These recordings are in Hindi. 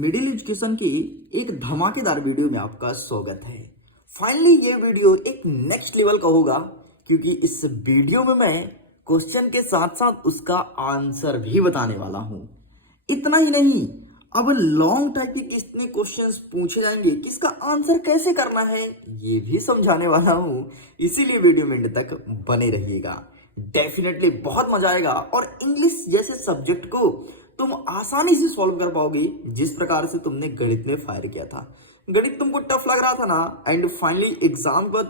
मिडिल एजुकेशन की एक धमाकेदार वीडियो में आपका स्वागत है। फाइनली ये वीडियो एक नेक्स्ट लेवल का होगा क्योंकि इस वीडियो में मैं क्वेश्चन के साथ साथ उसका आंसर भी बताने वाला हूं। इतना ही नहीं, अब लॉन्ग टाइप के कितने क्वेश्चंस पूछे जाएंगे, किसका आंसर कैसे करना है ये भी समझाने वाला हूं। इसीलिए वीडियो में एंड तक बने रहिएगा, डेफिनेटली बहुत मजा आएगा और इंग्लिश जैसे सब्जेक्ट को तुम आसानी से सॉल्व कर पाओगे जिस प्रकार से तुमने गणित में फायर किया था। गणित तुमको टफ लग रहा था ना, एंड फाइनली एग्जाम पर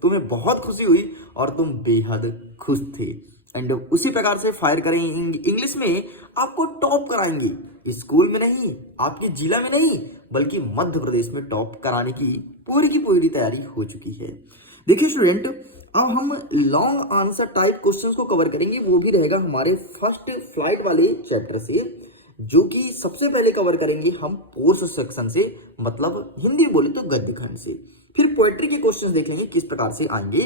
तुम्हें बहुत खुशी हुई और तुम बेहद खुश थे। एंड उसी प्रकार से फायर करेंगे इंग्लिश में, आपको टॉप कराएंगे। स्कूल में नहीं, आपके जिला में नहीं, बल्कि मध्य प्रदेश में टॉप कराने की पूरी तैयारी हो चुकी है। देखिए स्टूडेंट, अब हम लॉन्ग आंसर टाइप क्वेश्चंस को कवर करेंगे, वो भी रहेगा हमारे फर्स्ट फ्लाइट वाले चैप्टर से, जो कि सबसे पहले कवर करेंगे हम पोर्स सेक्शन से, मतलब हिंदी में बोले तो गद्य खंड से। फिर पोएट्री के क्वेश्चंस देख लेंगे किस प्रकार से आएंगे।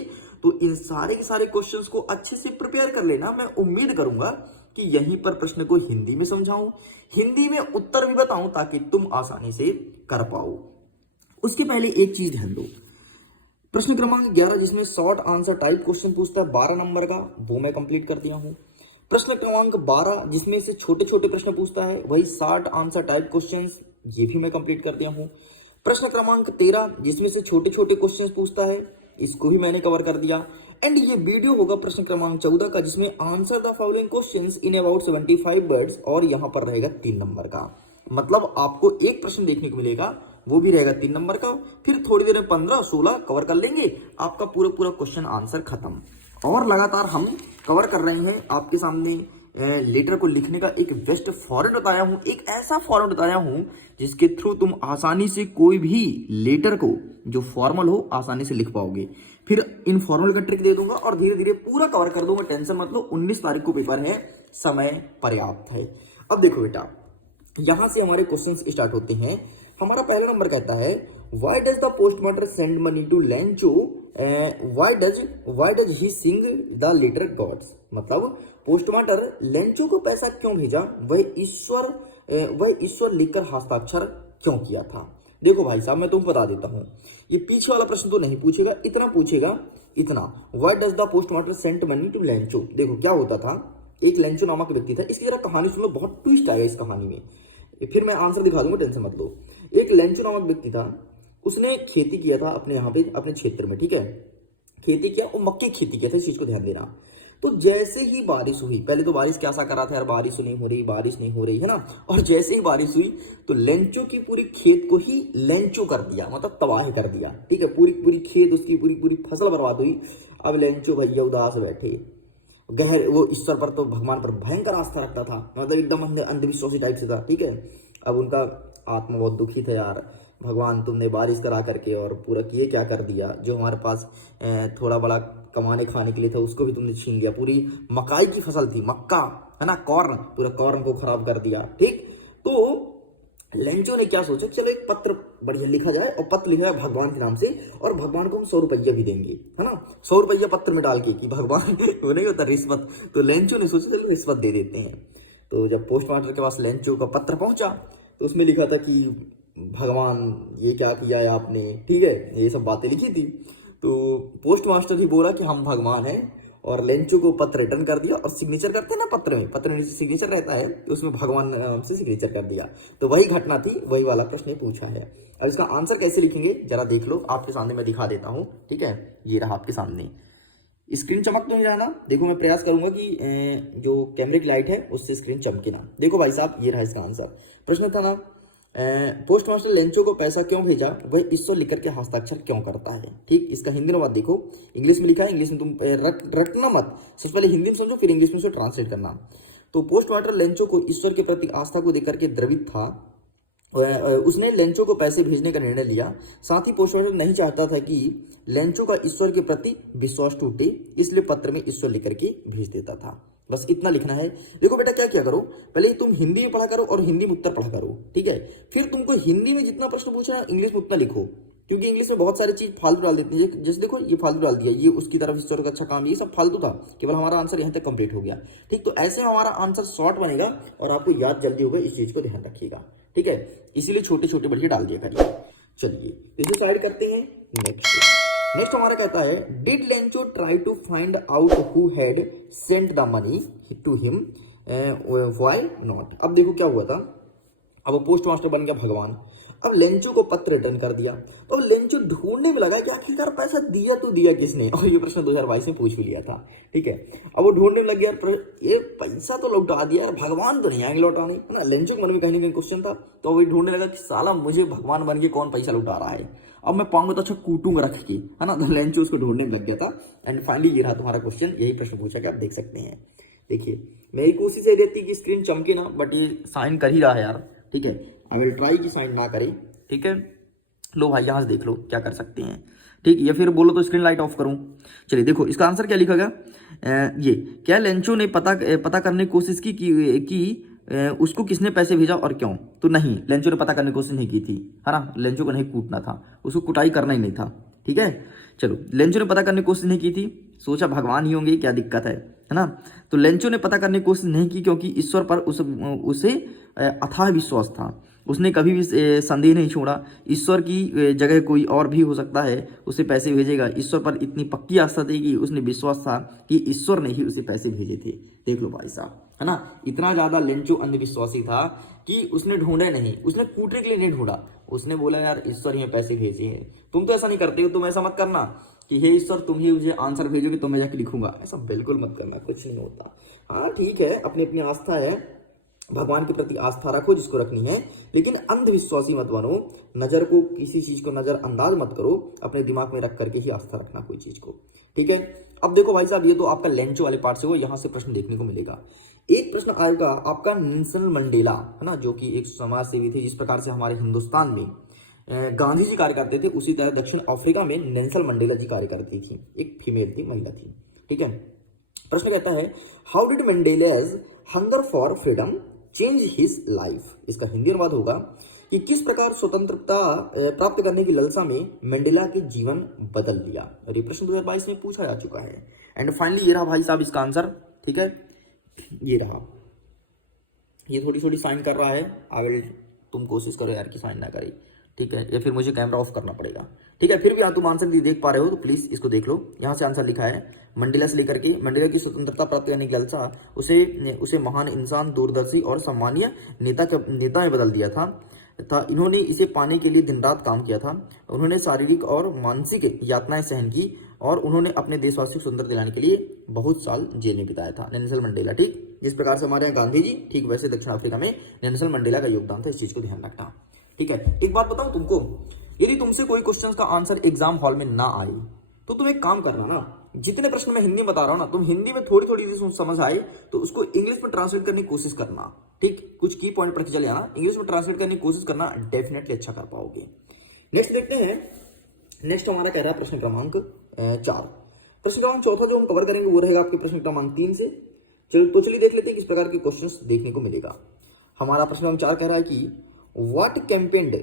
तो इन सारे के सारे क्वेश्चंस को अच्छे से प्रिपेयर कर लेना। मैं उम्मीद करूंगा कि यहीं पर प्रश्न को हिंदी में समझाऊं, हिंदी में उत्तर भी बताऊं, ताकि तुम आसानी से कर पाओ। उसके पहले एक चीज ध्यान दो, प्रश्न क्रमांक 11 जिसमें शॉर्ट आंसर टाइप क्वेश्चन पूछता है 12 नंबर का, वो मैं कंप्लीट कर दिया हूं। प्रश्न क्रमांक 12 जिसमें से छोटे छोटे प्रश्न पूछता है, वही शॉर्ट आंसर टाइप क्वेश्चंस, ये भी मैं कंप्लीट कर दिया हूं। प्रश्न क्रमांक 13 जिसमें से छोटे छोटे क्वेश्चंस पूछता है, इसको भी मैंने कवर कर दिया। एंड ये वीडियो होगा प्रश्न क्रमांक 14 का, जिसमें answer the following questions in about 75 words, और यहां पर रहेगा 3 नंबर का। मतलब आपको एक प्रश्न देखने को मिलेगा, वो भी रहेगा 3 नंबर का। फिर थोड़ी देर में 15-16 कवर कर लेंगे, आपका पूरा क्वेश्चन आंसर खत्म। और लगातार हम कवर कर रहे हैं आपके सामने लेटर को लिखने का एक बेस्ट फॉर्मेट बताया हूं, एक ऐसा फॉर्मेट बताया हूं जिसके थ्रू तुम आसानी से कोई भी लेटर को जो फॉर्मल हो आसानी से लिख पाओगे। फिर इन फॉर्मल का ट्रिक दे दूंगा और धीरे धीरे पूरा कवर कर दूंगा, टेंशन मत लो। 19 तारीख को पेपर है, समय पर्याप्त है। अब देखो बेटा, यहां से हमारे क्वेश्चंस स्टार्ट होते हैं। हमारा पहला नंबर कहता है, why does the postmaster send money to Lencho, why does he sing the letter gods. मतलब पोस्टमास्टर लेंचो को पैसा क्यों भेजा, वह ईश्वर लिखकर हस्ताक्षर क्यों किया था। देखो भाई साहब, मैं तुमको बता देता हूं, ये पीछे वाला प्रश्न तो नहीं पूछेगा, इतना पूछेगा, इतना, why does the postmaster send money to Lencho. देखो क्या होता था, एक लेंचो नामक व्यक्ति था, इसकी जरा कहानी सुनो, बहुत ट्विस्ट आएगा इस कहानी में। फिर मैं आंसर दिखा दूंगा, टेंशन मत लो। एक लेंचो नामक व्यक्ति था, उसने खेती किया था अपने यहाँ पे, अपने क्षेत्र में, ठीक है, खेती किया और मक्के की खेती किया था, इस चीज को ध्यान देना। तो जैसे ही बारिश हुई, पहले तो बारिश क्या सा करा था यार, बारिश नहीं हो रही है ना, और जैसे ही बारिश हुई तो लेंचो की पूरी खेत को ही लेंचो कर दिया, मतलब तबाह कर दिया, ठीक है, पूरी खेत, उसकी पूरी फसल बर्बाद हुई। अब लेंचो भैया उदास बैठे, गहर, वो ईश्वर पर तो भगवान पर भयंकर आस्था रखता था, मतलब एकदम अंधविश्वासी टाइप से था, ठीक है। अब उनका आत्मा बहुत दुखी था, यार भगवान तुमने बारिश करा करके और पूरा किए क्या कर दिया, जो हमारे पास थोड़ा बड़ा कमाने खाने के लिए था उसको भी तुमने छीन लिया, पूरी मकाई की फसल थी, मक्का है ना, कॉर्न, पूरा कॉर्न को खराब कर दिया, ठीक। तो लेंचो ने क्या सोचा, चलो एक पत्र बढ़िया लिखा जाए, और पत्र लिखा जाए भगवान के नाम से, और भगवान को हम 100 रुपया भी देंगे, है ना, 100 रुपया पत्र में डाल के कि भगवान वो नहीं होता रिश्वत। तो लेंचो ने सोचा चलो रिश्वत दे देते हैं। तो जब पोस्टमास्टर के पास लेंचो का पत्र पहुंचा तो उसमें लिखा था कि भगवान ये क्या किया है आपने, ठीक है, ये सब बातें लिखी थी। तो पोस्टमास्टर ही बोला कि हम भगवान हैं, और लेंचो को पत्र रिटर्न कर दिया, और सिग्नेचर करते हैं ना पत्र में सिग्नेचर रहता है, तो उसमें भगवान से सिग्नेचर कर दिया। तो वही घटना थी, वही वाला प्रश्न पूछा है। अब इसका आंसर कैसे लिखेंगे जरा देख लो, आपके सामने मैं दिखा देता हूं, ठीक है, ये रहा आपके सामने। स्क्रीन चमक तो नहीं रहा ना, देखो मैं प्रयास करूंगा कि जो कैमरे की लाइट है उससे स्क्रीन चमके ना। देखो भाई साहब, ये रहा इसका आंसर। प्रश्न था ना, पोस्टमास्टर लेंचो को पैसा क्यों भेजा, वह ईश्वर लिखकर के हस्ताक्षर क्यों करता है, ठीक। इसका हिंदी में बात देखो, इंग्लिश में लिखा है, इंग्लिश में तुम रटना मत, सबसे पहले हिंदी में समझो फिर इंग्लिश में उसे ट्रांसलेट करना। तो पोस्टमास्टर लेंचो को ईश्वर के प्रति आस्था को देकर के द्रवित था, उसने लेंचो को पैसे भेजने का निर्णय लिया। साथ ही पोस्टमास्टर नहीं चाहता था कि लेंचो का ईश्वर के प्रति विश्वास टूटे, इसलिए पत्र में ईश्वर लिख करके भेज देता था। बस इतना लिखना है। देखो बेटा, क्या क्या करो, पहले तुम हिंदी में पढ़ा करो और हिंदी में उत्तर पढ़ा करो, ठीक है। फिर तुमको हिंदी में जितना प्रश्न पूछना इंग्लिश में उतना लिखो, क्योंकि इंग्लिश में बहुत सारी चीज फालतू डाल देती है। जैसे देखो ये फालतू डाल दिया, ये उसकी तरफ ईश्वर का अच्छा काम, ये सब फालतू था, केवल हमारा आंसर यहाँ तक कंप्लीट हो गया, ठीक। तो ऐसे हमारा आंसर शॉर्ट बनेगा और आपको याद जल्दी होगा, इस चीज को ध्यान रखिएगा, ठीक है, इसीलिए छोटे छोटे बढ़िया डाल दिया करिए। चलिए इसे साइड करते हैं। नेक्स्ट हमारा कहता है did Lencho try to find out who had sent the money to him why not. अब देखो क्या हुआ था, अब वो पोस्ट मास्टर बन गया भगवान। अब लेंचो को पत्र रिटर्न कर दिया, तो अब लेंचो ढूंढने में लगा कि आखिरकार पैसा दिया तो दिया किसने, और ये प्रश्न 2022 में पूछ भी लिया था। ठीक है, अब वो ढूंढने में लग गया ये पैसा तो लौटा दिया यार, भगवान तो नहीं आएंगे लौटाने, है ना। लेंचो के मन में कहीं ना कहीं क्वेश्चन था, तो वो ढूंढने लगा कि साला मुझे भगवान बन के कौन पैसा लौटा रहा है, अब मैं पाऊंगा तो अच्छा कूटूंगा रख के, है ना। तो लेंचो उसको ढूंढने में लग गया था। एंड फाइनली ये रहा तुम्हारा क्वेश्चन, यही प्रश्न पूछा कि आप देख सकते हैं। देखिए मेरी कोशिश यही रहती है कि स्क्रीन चमके ना, बट ये साइन कर ही रहा है यार। ठीक है, आई विल ट्राई कि साइन ना करे। ठीक है, लो भाई यहाँ से देख लो क्या कर सकते हैं। ठीक, या फिर बोलो तो स्क्रीन लाइट ऑफ करूं। चलिए देखो इसका आंसर क्या लिखा गया, ये क्या लेंचो ने पता करने की कोशिश की उसको किसने पैसे भेजा और क्यों। तो नहीं, लेंचो ने पता करने की कोशिश नहीं की थी, है ना। लेंचो को नहीं कूटना था, उसको कुटाई करना ही नहीं था। ठीक है, चलो लेंचो ने पता करने की कोशिश नहीं की थी, सोचा भगवान ही होंगे, क्या दिक्कत है ना। तो लेंचो ने पता करने की कोशिश नहीं की क्योंकि ईश्वर पर उसे अथाह विश्वास था। उसने कभी भी संदेह नहीं छोड़ा ईश्वर की जगह कोई और भी हो सकता है उसे पैसे भेजेगा। ईश्वर पर इतनी पक्की आस्था थी कि उसने विश्वास था कि ईश्वर ने ही उसे पैसे भेजे थे। देख लो भाई साहब, है ना। इतना ज्यादा लेंचो अंधविश्वासी था कि उसने ढूंढे नहीं, उसने कूटने के लिए नहीं ढूंढा, उसने बोला यार ईश्वर ही पैसे भेजे हैं। तुम तो ऐसा नहीं करते हो, तुम ऐसा मत करना कि हे ईश्वर तुम ही मुझे आंसर भेजोगे तो मैं जाके लिखूंगा, ऐसा बिल्कुल मत करना, कुछ नहीं होता। हाँ ठीक है, अपनी अपनी आस्था है, भगवान के प्रति आस्था रखो जिसको रखनी है, लेकिन अंधविश्वासी मत बनो। नजर को, किसी चीज को नजरअंदाज मत करो, अपने दिमाग में रख करके ही आस्था रखना कोई चीज को। ठीक है, अब देखो भाई साहब, ये तो आपका लेंचो वाले पार्ट से हो, यहाँ से प्रश्न देखने को मिलेगा। एक प्रश्न आएगा आपका नेल्सन मंडेला, है ना, जो कि एक समाज सेवी थे। जिस प्रकार से हमारे हिंदुस्तान में गांधी जी कार्य करते थे, उसी तरह दक्षिण अफ्रीका में नेल्सन मंडेला जी कार्य करती थी, एक फीमेल थी, महिला थी। ठीक है, प्रश्न कहता है how did Mandela's hunger for freedom change his life. इसका हिंदी अनुवाद होगा कि किस प्रकार स्वतंत्रता प्राप्त करने की लालसा में मंडेला के जीवन बदल दिया। और ये प्रश्न 2022 में पूछा जा चुका है। एंड फाइनली ये रहा भाई साहब इसका आंसर। ठीक है, ये रहा, ये थोड़ी थोड़ी साइन कर रहा है। आई विल, तुम कोशिश करो यार कि साइन ना करे। ठीक है, या फिर मुझे कैमरा ऑफ करना पड़ेगा। ठीक है, फिर भी तुम आंसर नहीं देख पा रहे हो तो प्लीज इसको देख लो। यहाँ से आंसर लिखा है मंडेला से लेकर के मंडेला की स्वतंत्रता प्राप्त करने की लालसा उसे महान इंसान, दूरदर्शी और सम्मानीय नेता में बदल दिया था। इन्होंने इसे पाने के लिए दिन रात काम किया था। उन्होंने शारीरिक और मानसिक यातनाएं सहन की और उन्होंने अपने देशवासियों को स्वतंत्र दिलाने के लिए बहुत साल जेल में बिताया था। नेल्सन मंडेला, ठीक जिस प्रकार से हमारे यहाँ गांधी जी, ठीक वैसे दक्षिण अफ्रीका में नेल्सन मंडेला का योगदान था। इस चीज को ध्यान रखना। ठीक है, एक बात बताऊं तुमको, यदि तुमसे कोई क्वेश्चन का आंसर एग्जाम हॉल में ना आए तो तुम एक काम करना ना, जितने प्रश्न मैं हिंदी में बता रहा हूं ना, तुम हिंदी में थोड़ी थोड़ी समझ आए तो उसको इंग्लिश में ट्रांसलेट करने की कोशिश करना। ठीक, कुछ की पॉइंट पढ़ के चले आना, इंग्लिश में ट्रांसलेट करने की कोशिश करना, डेफिनेटली अच्छा कर पाओगे। नेक्स्ट देखते हैं। नेक्स्ट हमारा कह रहा है प्रश्न क्रमांक 4। प्रश्न क्रमांक चौथा जो हम कवर करेंगे वो रहेगा आपके प्रश्न क्रमांक 3 से। चलिए देख लेते हैं किस प्रकार के क्वेश्चंस देखने को मिलेगा। हमारा प्रश्न क्रमांक 4 कह रहा है कि what campaigned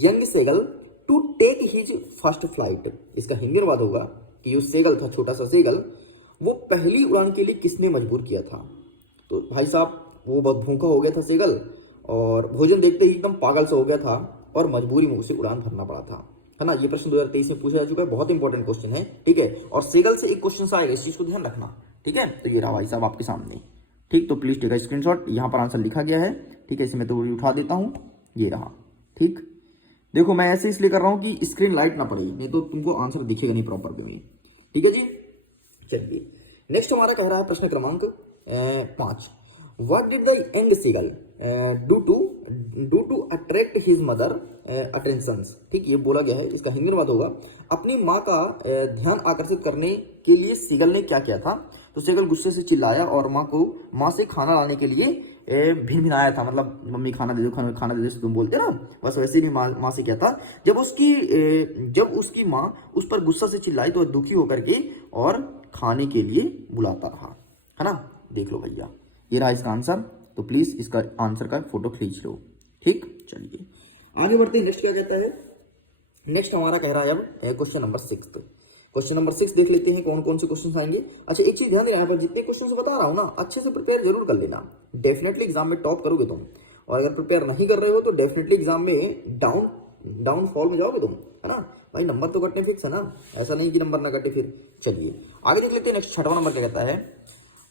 young seagull to take his first flight. इसका हिंदी अनुवाद होगा कि जो सेगल था, छोटा सा सेगल, वो पहली उड़ान के लिए किसने मजबूर किया था। तो भाई साहब वो बहुत भूखा हो गया था सेगल, और भोजन देखते ही एकदम पागल सा हो गया था और मजबूरी में उसे उड़ान भरना पड़ा था, है ना। ये प्रश्न 2023 में पूछा जा चुका है, बहुत इंपॉर्टेंट क्वेश्चन है। ठीक है, और सेगल से एक क्वेश्चन आएगा, इस चीज को ध्यान रखना। ठीक है, तो ये रहा भाई साहब आपके सामने। ठीक, तो प्लीज टेक अ स्क्रीनशॉट, यहाँ पर आंसर लिखा गया है। ठीक है, इसे मैं तो उठा देता हूँ, ये रहा। ठीक, देखो मैं ऐसे इसलिए कर रहा हूं कि स्क्रीन लाइट ना पड़े, नहीं तो तुमको आंसर दिखेगा नहीं प्रॉपर वे में। ठीक है जी, चलिए नेक्स्ट हमारा कह रहा है प्रश्न क्रमांक 5। What did the young seagull do to attract his mother attentions. ठीक, ये बोला गया है, इसका हिंदी अनुवाद होगा अपनी माँ का ध्यान आकर्षित करने के लिए सेगल ने क्या किया था। तो सेगल गुस्से से चिल्लाया और माँ से खाना लाने के लिए भिनभिनाया था, मतलब मम्मी खाना दे दो, खाना दे दो, तुम बोलते ना, बस वैसे भी माँ से क्या था। जब उसकी माँ उस पर गुस्सा से चिल्लाई तो दुखी होकर के और खाने के लिए बुलाता रहा, है ना। देख लो भैया, ये रहा इसका आंसर। तो प्लीज इसका आंसर का फोटो खींच लो। ठीक, चलिए आगे बढ़ते हैं। नेक्स्ट क्या कहता है। नेक्स्ट हमारा कह रहा है अब क्वेश्चन नंबर 6। क्वेश्चन नंबर 6 देख लेते हैं कौन कौन से क्वेश्चन आएंगे। अच्छा एक चीज ध्यान देना, यहाँ पर जितने क्वेश्चन बता रहा हूँ ना, अच्छे से प्रिपेयर जरूर कर लेना, डेफिनेटली एग्जाम में टॉप करोगे तुम। और अगर प्रिपेयर नहीं कर रहे हो तो डेफिनेटली एग्जाम में डाउनफॉल में जाओगे तुम, है ना भाई। नंबर तो कटने फिक्स है ना, ऐसा नहीं कि नंबर ना कटे फिर। चलिए आगे देख लेते हैं। नेक्स्ट 6वां नंबर क्या कहता है,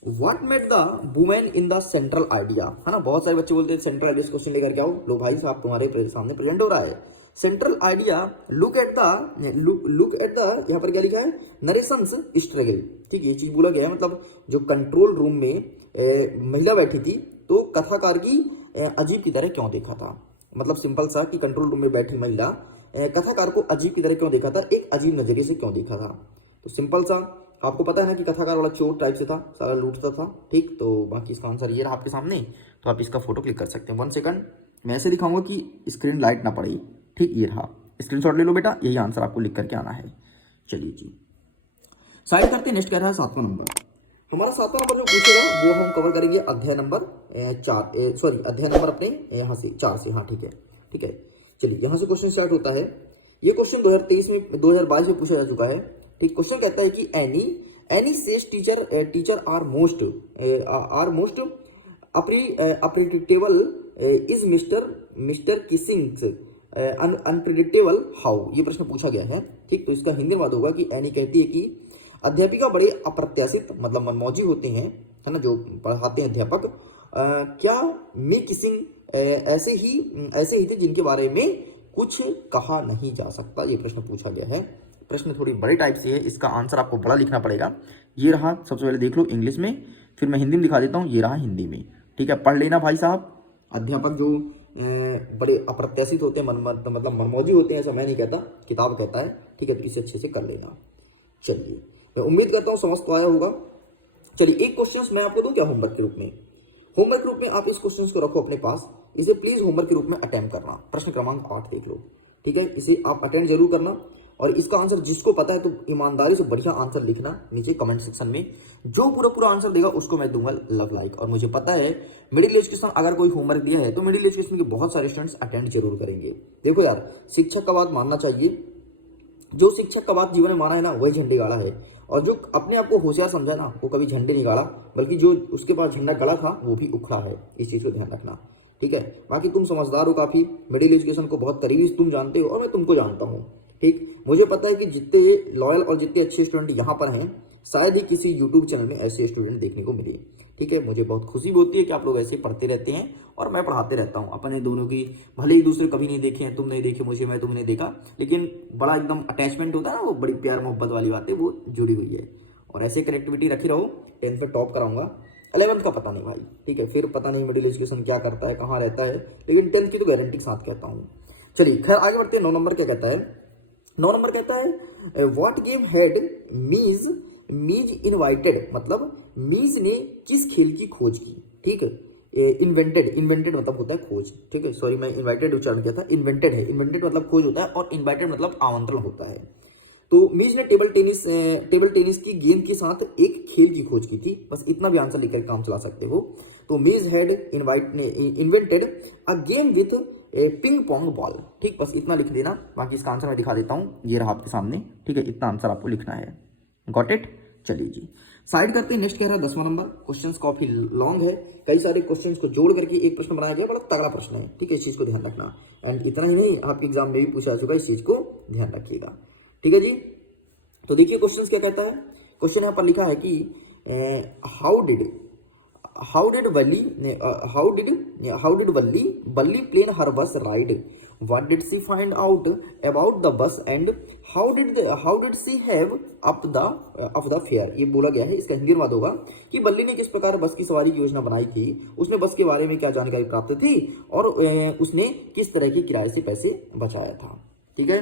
what made the women in the central idea, है ना। बहुत सारे बच्चे बोलते हैं सेंट्रल आइडिया क्वेश्चन लेकर के आओ। लो भाई साहब तुम्हारे सामने प्रेजेंट हो रहा है central idea. Look at the यहाँ पर क्या लिखा है, नरेशंस स्ट्रगल। ठीक, ये चीज बोला गया है, मतलब जो कंट्रोल रूम में महिला बैठी थी तो कथाकार की अजीब की तरह क्यों देखा था। मतलब सिंपल सा कि कंट्रोल रूम में बैठी महिला कथाकार को अजीब की तरह क्यों देखा था, एक अजीब नजरिए से क्यों देखा था। तो सिंपल सा आपको पता है ना कि कथाकार वाला चोर टाइप से था, सारा लूटता था। ठीक, तो बाकी इसका आंसर ये रहा आपके सामने। तो आप इसका फोटो क्लिक कर सकते हैं। 1 सेकंड मैं ऐसे दिखाऊंगा कि स्क्रीन लाइट ना पड़े। ठीक, ये रहा, स्क्रीनशॉट ले लो बेटा, यही आंसर आपको लिख करके आना है। चलिए जी साइड करते हैं। नेक्स्ट कह रहा है 7वां नंबर। हमारा 7वां नंबर जो पूछेगा वो हम कवर करेंगे अध्याय नंबर 4, सॉरी अध्याय नंबर अपने यहाँ से 4 से। हाँ ठीक है, ठीक है। चलिए यहाँ से क्वेश्चन स्टार्ट होता है। ये क्वेश्चन 2022 में पूछा जा चुका है। ठीक, क्वेश्चन कहता है कि Anne says teacher are most unpredictable is Mister Keesing unpredictable how. ये प्रश्न पूछा गया है। ठीक, तो इसका हिंदी अनुवाद होगा कि एनी कहती है कि अध्यापिका बड़े अप्रत्याशित मतलब मनमौजी होते हैं, है ना, जो पढ़ाते हैं अध्यापक। क्या मी किसिंग ऐसे ही थे जिनके बारे में कुछ कहा नहीं जा सकता। ये प्रश्न पूछा गया है। प्रश्न थोड़ी बड़े टाइप से है, इसका आंसर आपको बड़ा लिखना पड़ेगा। ये रहा, सबसे पहले देख लो इंग्लिश में, फिर मैं हिंदी में दिखा देता हूँ। ये रहा हिंदी में। ठीक है, पढ़ लेना भाई साहब। अध्यापक जो बड़े अप्रत्याशित होते हैं, मतलब मनमौजी होते हैं, ऐसा मैं नहीं कहता, किताब कहता है। ठीक है, तो इसे अच्छे से कर लेना। चलिए मैं उम्मीद करता हूँ समझ तो आया होगा। चलिए एक क्वेश्चन मैं आपको दूं क्या होमवर्क के रूप में। होमवर्क के रूप में आप इस क्वेश्चन को रखो अपने पास, इसे प्लीज होमवर्क के रूप में अटेम्प्ट करना। प्रश्न क्रमांक 8 देख लो। ठीक है, इसे आप अटेम्प्ट जरूर करना और इसका आंसर जिसको पता है तो ईमानदारी से बढ़िया आंसर लिखना नीचे कमेंट सेक्शन में। जो पूरा आंसर देगा उसको मैं दूंगा लव लाइक। और मुझे पता है मिडिल एजुकेशन अगर कोई होमवर्क दिया है तो मिडिल एजुकेशन के बहुत सारे स्टूडेंट्स अटेम्प्ट जरूर करेंगे। देखो यार, शिक्षक का बात मानना चाहिए। जो शिक्षक का बात जीवन में माना है ना वही झंडे गाड़ा है, और जो अपने आप को होशियार समझा ना वो कभी झंडे नहीं गाड़ा, बल्कि जो उसके पास झंडा गड़ा था वो भी उखड़ा है। इस चीज को ध्यान रखना। ठीक है, बाकी तुम समझदार हो काफी, मिडिल एजुकेशन को बहुत करीबी तुम जानते हो और मैं तुमको जानता हूँ। ठीक, मुझे पता है कि जितने लॉयल और जितने अच्छे स्टूडेंट यहाँ पर हैं शायद ही किसी यूट्यूब चैनल में ऐसे स्टूडेंट देखने को मिले। ठीक है, मुझे बहुत खुशी भी होती है कि आप लोग ऐसे पढ़ते रहते हैं और मैं पढ़ाते रहता हूँ। अपने दोनों की भले एक दूसरे कभी नहीं देखे हैं, तुम नहीं देखे मुझे, मैं तुमने देखा, लेकिन बड़ा एकदम अटैचमेंट होता है ना, वो बड़ी प्यार मोहब्बत वाली बात है, वो जुड़ी हुई है। और ऐसे कनेक्टिविटी रखी रहो। 10th में टॉप कराऊंगा, 11th का पता नहीं भाई। ठीक है, फिर पता नहीं मिडिल एजुकेशन क्या करता है, कहाँ रहता है, लेकिन 10th की तो गारंटी के साथ कहता हूँ। चलिए खैर आगे बढ़ते हैं। 9 नंबर क्या कहता है। 9 नंबर कहता है व्हाट गेम हैड मीज इनवाइटेड, मतलब मीज ने किस खेल की खोज की। ठीक है, इन्वेंटेड मतलब होता है खोज। ठीक है, सॉरी मैं इन्वाइटेड उच्चारण किया था, इन्वेंटेड है। इन्वेंटेड मतलब खोज होता है और इन्वाइटेड मतलब आमंत्रण होता है। तो मीज ने टेबल टेनिस की गेम के साथ एक खेल की खोज की थी। बस इतना भी आंसर लेकर काम चला सकते हो। तो मीज had invented a game with ping pong ball. ठीक, बस इतना लिख देना। बाकी इसका आंसर मैं दिखा देता हूँ, ये रहा आपके सामने। ठीक है, इतना आंसर आपको लिखना है। Got it. चलिए जी साइड करते हैं। नेक्स्ट कह रहा है 10वां नंबर। क्वेश्चंस काफी लॉन्ग है, कई सारे क्वेश्चंस को जोड़ करके एक प्रश्न बनाया गया, बड़ा तगड़ा प्रश्न है। ठीक है, इस चीज को ध्यान रखना। एंड इतना ही नहीं, आपके एग्जाम में भी पूछा जा चुका है, इस चीज को ध्यान रखिएगा। ठीक है जी, तो देखिए क्वेश्चन क्या कहता है। क्वेश्चन यहाँ पर लिखा है कि how did Valli plan her bus ride? What did she find out about the bus and how did she have up the fare? ये बोला गया है। इसका हिंदी अनुवाद होगा कि बल्ली ने किस प्रकार बस की सवारी की योजना बनाई थी, उसने बस के बारे में क्या जानकारी प्राप्त थी और उसने किस तरह के किराए से पैसे बचाया था। ठीक है,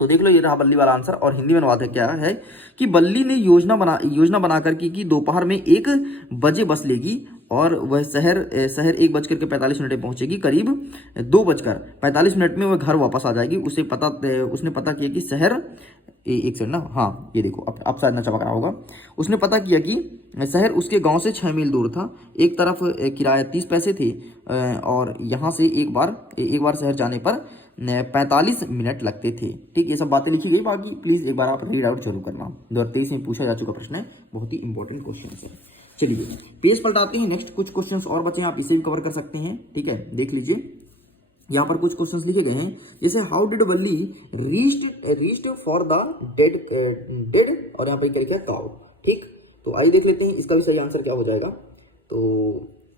तो देख लो ये रहा बल्ली वाला आंसर। और हिंदी में अनुवाद है क्या है कि बल्ली ने योजना बनाकर कि दोपहर में 1 बजे बस लेगी और वह शहर 1:45 में पहुंचेगी। करीब 2:45 में वह घर वापस आ जाएगी। उसने पता किया कि शहर एक सेकंड ना, हाँ ये देखो अब शायद ना चमक रहा होगा। उसने पता किया कि शहर उसके गांव से 6 मील दूर था। एक तरफ किराया 30 पैसे थे और यहाँ से एक बार शहर जाने पर 45 मिनट लगते थे। ठीक, ये सब बातें लिखी गई। बाकी प्लीज एक बार आप रीड आउट जरूर करना। 2023 में पूछा जा चुका प्रश्न है, बहुत ही इंपॉर्टेंट क्वेश्चन है। चलिए पेज पलटाते हैं, नेक्स्ट कुछ क्वेश्चंस और बचे हैं, आप इसे भी कवर कर सकते हैं। ठीक है, देख लीजिए यहाँ पर कुछ क्वेश्चंस लिखे गए हैं, जैसे how did Valli reached for the dead और यहाँ पे क्या लिखा है काउ। ठीक, तो आइए देख लेते हैं इसका भी सही आंसर क्या हो जाएगा। तो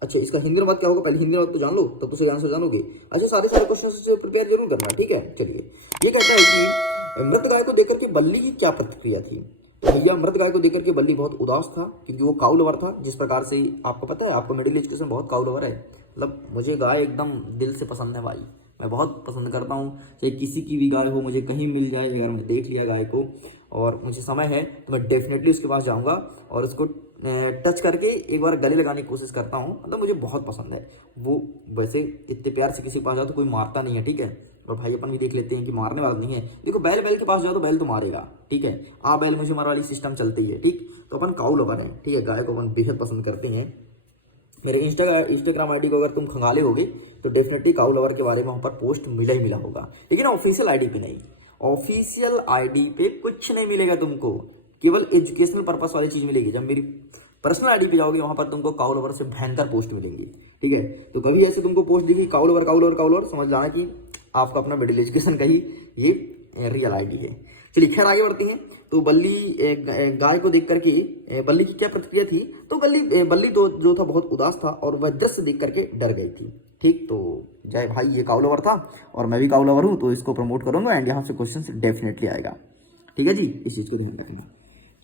अच्छा, इसका हिंदी अनुवाद क्या होगा, पहले हिंदी अनुवाद तो जान लो तब तो सही आंसर जानोगे। अच्छा, सारे क्वेश्चन से प्रिपेयर जरूर करना। ठीक है, चलिए ये कहता है कि मृत गाय को देखकर के बल्ली की क्या प्रतिक्रिया थी। भैया मृत गाय को देखकर के बल्ली बहुत उदास था, क्योंकि वो काउ लवर था। जिस प्रकार से आपको पता है, आपको मिडिल एजुकेशन बहुत काउ लवर है, मतलब मुझे गाय एकदम दिल से पसंद है भाई, मैं बहुत पसंद करता हूँ। चाहे किसी की भी गाय हो, मुझे कहीं मिल जाए, अगर मैं देख लिया गाय को और मुझे समय है तो मैं डेफिनेटली उसके पास जाऊँगा और उसको टच करके एक बार गले लगाने की कोशिश करता हूँ। मतलब मुझे बहुत पसंद है वो। वैसे इतने प्यार से किसी के पास जाओ तो कोई मारता नहीं है। ठीक है, और भाई अपन भी देख लेते हैं कि मारने वाला नहीं है। देखो बैल के पास जाओ तो बैल तो मारेगा। ठीक है, आ बैल मुझे मार वाली सिस्टम चलती है। ठीक, तो अपन काउ लवर है। ठीक है, गाय को अपन बेहद पसंद करते हैं। मेरे इंस्टाग्राम आईडी को अगर तुम खंगाले होगे तो डेफिनेटली काउ लवर के बारे में वहां पर पोस्ट मिला ही मिला होगा, लेकिन ऑफिशियल आईडी पे नहीं। ऑफिशियल आईडी पे कुछ नहीं मिलेगा तुमको, केवल एजुकेशनल पर्पस वाली चीज मिलेगी। जब मेरी पर्सनल आईडी पे जाओगे वहां पर तुमको काउ लवर से भयंकर पोस्ट मिलेंगी। ठीक है, तो कभी ऐसे तुमको पोस्ट दिखी काउ लवर समझ लाना कि आपका अपना मिडिल एजुकेशन का ही ये रियल आईडी है। चलिए खैर आगे बढ़ते हैं। तो बल्ली गाय को देख करके बल्ली की क्या प्रतिक्रिया थी, तो बल्ली तो जो था बहुत उदास था और वह दृश्य देख करके डर गई थी। ठीक, तो जय भाई ये काउ लवर था और मैं भी काउ लवर हूं, तो इसको प्रमोट करूंगा एंड यहाँ से क्वेश्चन डेफिनेटली आएगा। ठीक है जी, इस चीज को ध्यान रखना।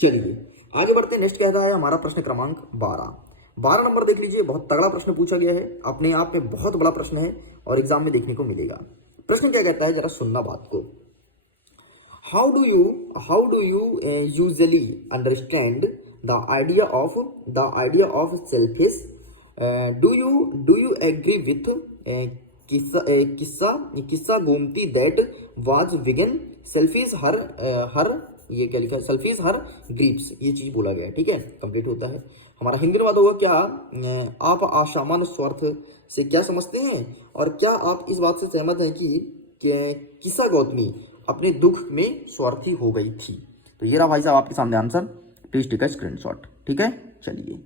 चलिए आगे बढ़ते हैं, नेक्स्ट कहता है हमारा प्रश्न क्रमांक 12 नंबर देख लीजिए। बहुत तगड़ा प्रश्न पूछा गया है, अपने आप में बहुत बड़ा प्रश्न है और एग्जाम में देखने को मिलेगा। प्रश्न क्या कहता है, जरा सुनना बात को। How do you usually understand the idea of selfish? Do you agree with किस्सा Gomti that was vegan selfish her ये क्या लिखा है, selfish her grapes, ये चीज बोला गया है। ठीक है, कंप्लीट होता है। हमारा हिंदी अनुवाद होगा क्या, आप असामान्य स्वार्थ से क्या समझते हैं और क्या आप इस बात से सहमत हैं कि किस्सा गौतमी अपने दुख में स्वार्थी हो गई थी। तो ये रहा भाई साहब आपके सामने answer, please take a screenshot. ठीक है, चलिए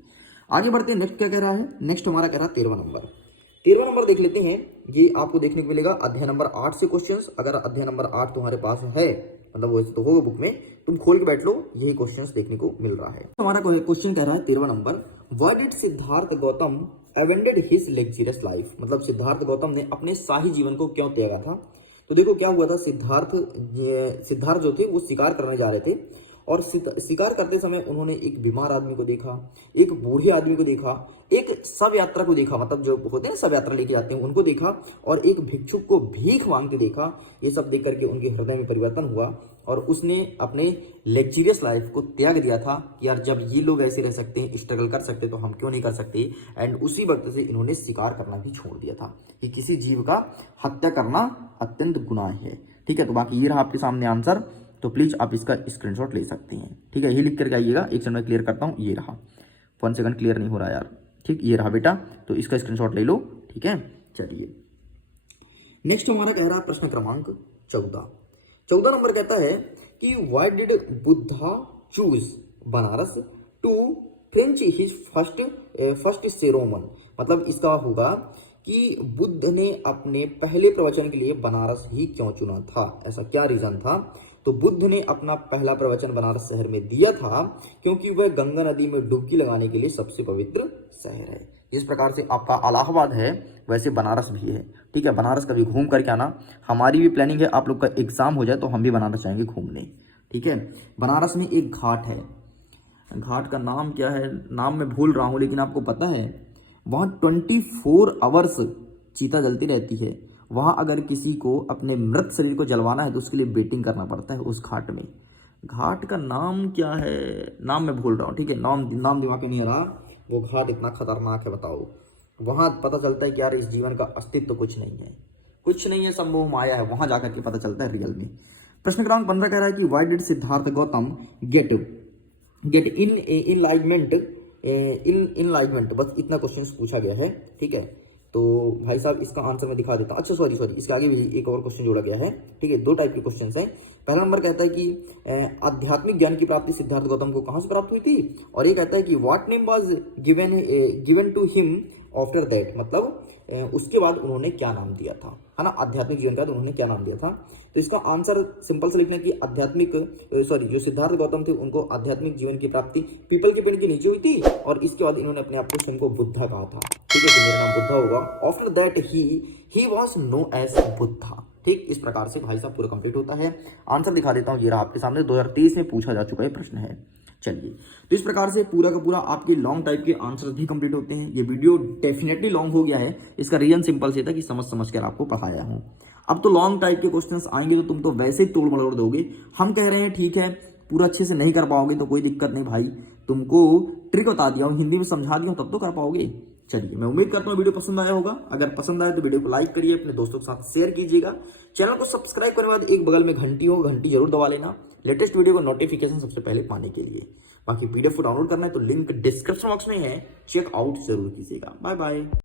आगे बढ़ते हैं। नेक्स्ट क्या कह रहा है, नेक्स्ट हमारा कह रहा है 13 नंबर देख लेते हैं। ये आपको देखने को मिलेगा अध्याय नंबर 8 से क्वेश्चंस। अगर अध्याय नंबर 8 तुम्हारे पास है, मतलब वैसे तो होगा बुक में, तुम खोल के बैठ लो, यही क्वेश्चंस देखने को मिल रहा है। हमारा क्वेश्चन कह रहा है 13 number, why did Siddhartha Gautam abandon his luxurious life. मतलब सिद्धार्थ गौतम ने अपने शाही जीवन को क्यों त्यागा था। तो देखो क्या हुआ था, सिद्धार्थ जो थे वो शिकार करने जा रहे थे और शिकार करते समय उन्होंने एक बीमार आदमी को देखा, एक बूढ़े आदमी को देखा, एक शव यात्रा को देखा, मतलब जो होते हैं शव यात्रा लेके जाते हैं उनको देखा, और एक भिक्षुक को भीख मांगते देखा। ये सब देख करके उनके हृदय में परिवर्तन हुआ और उसने अपने लग्जरियस लाइफ को त्याग दिया था कि यार जब ये लोग ऐसे रह सकते हैं, स्ट्रगल कर सकते, तो हम क्यों नहीं कर सकते। एंड उसी वक्त से इन्होंने शिकार करना भी छोड़ दिया था कि किसी जीव का हत्या करना अत्यंत गुनाह है। ठीक है, तो बाकी ये रहा आपके सामने आंसर, तो प्लीज आप इसका स्क्रीनशॉट ले सकते हैं। ठीक है, ये लिख करके आइएगा, एक सेकंड में क्लियर करता हूँ। ये रहा, 1 सेकंड क्लियर नहीं हो रहा यार। ठीक, ये रहा बेटा, तो इसका स्क्रीनशॉट ले लो। ठीक है, चलिए नेक्स्ट हमारा कह रहा है प्रश्न क्रमांक 14 नंबर कहता है कि why did Buddha choose Banaras to preach his first sermon. मतलब इसका होगा कि बुद्ध ने अपने पहले प्रवचन के लिए बनारस ही क्यों चुना था, ऐसा क्या रीजन था। तो बुद्ध ने अपना पहला प्रवचन बनारस शहर में दिया था क्योंकि वह गंगा नदी में डुबकी लगाने के लिए सबसे पवित्र शहर है। जिस प्रकार से आपका इलाहाबाद है वैसे बनारस भी है। ठीक है, बनारस कभी घूम करके आना, हमारी भी प्लानिंग है, आप लोग का एग्जाम हो जाए तो हम भी बनारस जाएंगे घूमने। ठीक है, बनारस में एक घाट है, घाट का नाम क्या है, नाम मैं भूल रहा हूँ, लेकिन आपको पता है वहाँ 24 आवर्स चीता जलती रहती है। वहाँ अगर किसी को अपने मृत शरीर को जलवाना है तो उसके लिए वेटिंग करना पड़ता है उस घाट में। घाट का नाम क्या है, नाम मैं भूल रहा हूँ। ठीक है, नाम दिमाग में नहीं आ रहा। वो घाट इतना खतरनाक है, बताओ। वहाँ पता चलता है कि यार इस जीवन का अस्तित्व तो कुछ नहीं है, कुछ नहीं है, सब मोह माया है। वहाँ जाकर के पता चलता है रियल में। प्रश्न क्रमांक 15 कह रहा है कि why did Siddhartha Gautam get enlightenment, बस इतना क्वेश्चन पूछा गया है। ठीक है, तो भाई साहब इसका आंसर मैं दिखा देता हूँ। अच्छा सॉरी इसके आगे भी एक और क्वेश्चन जोड़ा गया है, ठीक है। 2 टाइप के क्वेश्चन हैं। पहला नंबर कहता है कि आध्यात्मिक ज्ञान की प्राप्ति सिद्धार्थ गौतम को कहाँ से प्राप्त हुई थी, और ये कहता है कि what name was given to him after that, मतलब उसके बाद उन्होंने क्या नाम दिया था, है ना। आध्यात्मिक जीवन का उन्होंने क्या नाम दिया था। तो इसका आंसर सिंपल से लिखना कि जो सिद्धार्थ गौतम थे उनको आध्यात्मिक जीवन की प्राप्ति पीपल के पेड़ के नीचे हुई थी, और इसके बाद इन्होंने अपने आप को स्वयं को बुद्धा कहा था, ठीक है। तो मेरा नाम बुद्धा होगा। After that he was known as Buddha, ठीक। इस प्रकार से भाई साहब पूरा कंप्लीट होता है। आंसर दिखा देता हूँ, ये रहा आपके सामने, 2023 में पूछा जा चुका है प्रश्न है। चलिए, तो इस प्रकार से पूरा का पूरा आपके लॉन्ग टाइप के आंसर्स भी कंप्लीट होते हैं। ये वीडियो डेफिनेटली लॉन्ग हो गया है, इसका रीजन सिंपल से था कि समझ कर आपको पढ़ाया हूं। अब तो लॉन्ग टाइप के क्वेश्चंस आएंगे तो तुम तो वैसे ही तोड़ मरोड़ दोगे। हम कह रहे हैं ठीक है, पूरा अच्छे से नहीं कर पाओगे तो कोई दिक्कत नहीं भाई, तुमको ट्रिक बता दिया हूं, हिंदी में समझा दिया हूं, तब तो कर पाओगे। चलिए, मैं उम्मीद करता हूँ वीडियो पसंद आया होगा। अगर पसंद आया तो वीडियो को लाइक करिए, अपने दोस्तों के साथ शेयर कीजिएगा। चैनल को सब्सक्राइब करने के बाद एक बगल में घंटी हो, घंटी जरूर दबा लेना, लेटेस्ट वीडियो का नोटिफिकेशन सबसे पहले पाने के लिए। बाकी पीडीएफ को डाउनलोड करना है तो लिंक डिस्क्रिप्शन बॉक्स में है, चेक आउट जरूर कीजिएगा। Bye bye.